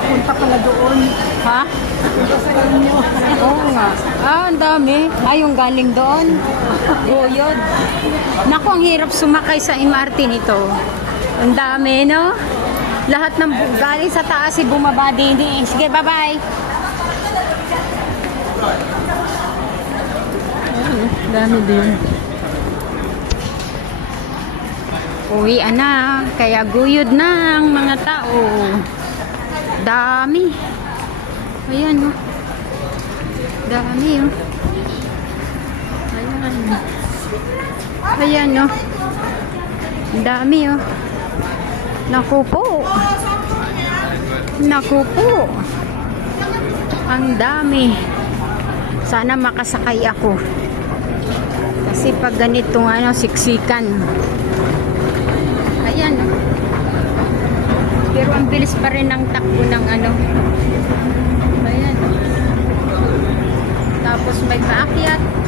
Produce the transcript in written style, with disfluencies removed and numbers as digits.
papunta pala doon. Ha? Papunta sa inyo. Oo nga. Ang dami. Yung galing doon. Guyod. Naku, ang hirap sumakay sa MRT nito. Ang dami, no? Lahat ng galing sa taas, bumaba din. Sige, bye-bye. Dami din. Uwi na, kaya guyod na ang mga tao. Dami. Ayan, oh. Dami, oh. Ayan. Ayan, oh. Dami, oh. Naku po. Naku po. Ang dami. Sana makasakay ako. Kasi pag ganitong siksikan. Ayan. Pero ang bilis pa rin ng takbo ng Ayan. Tapos may paakyat.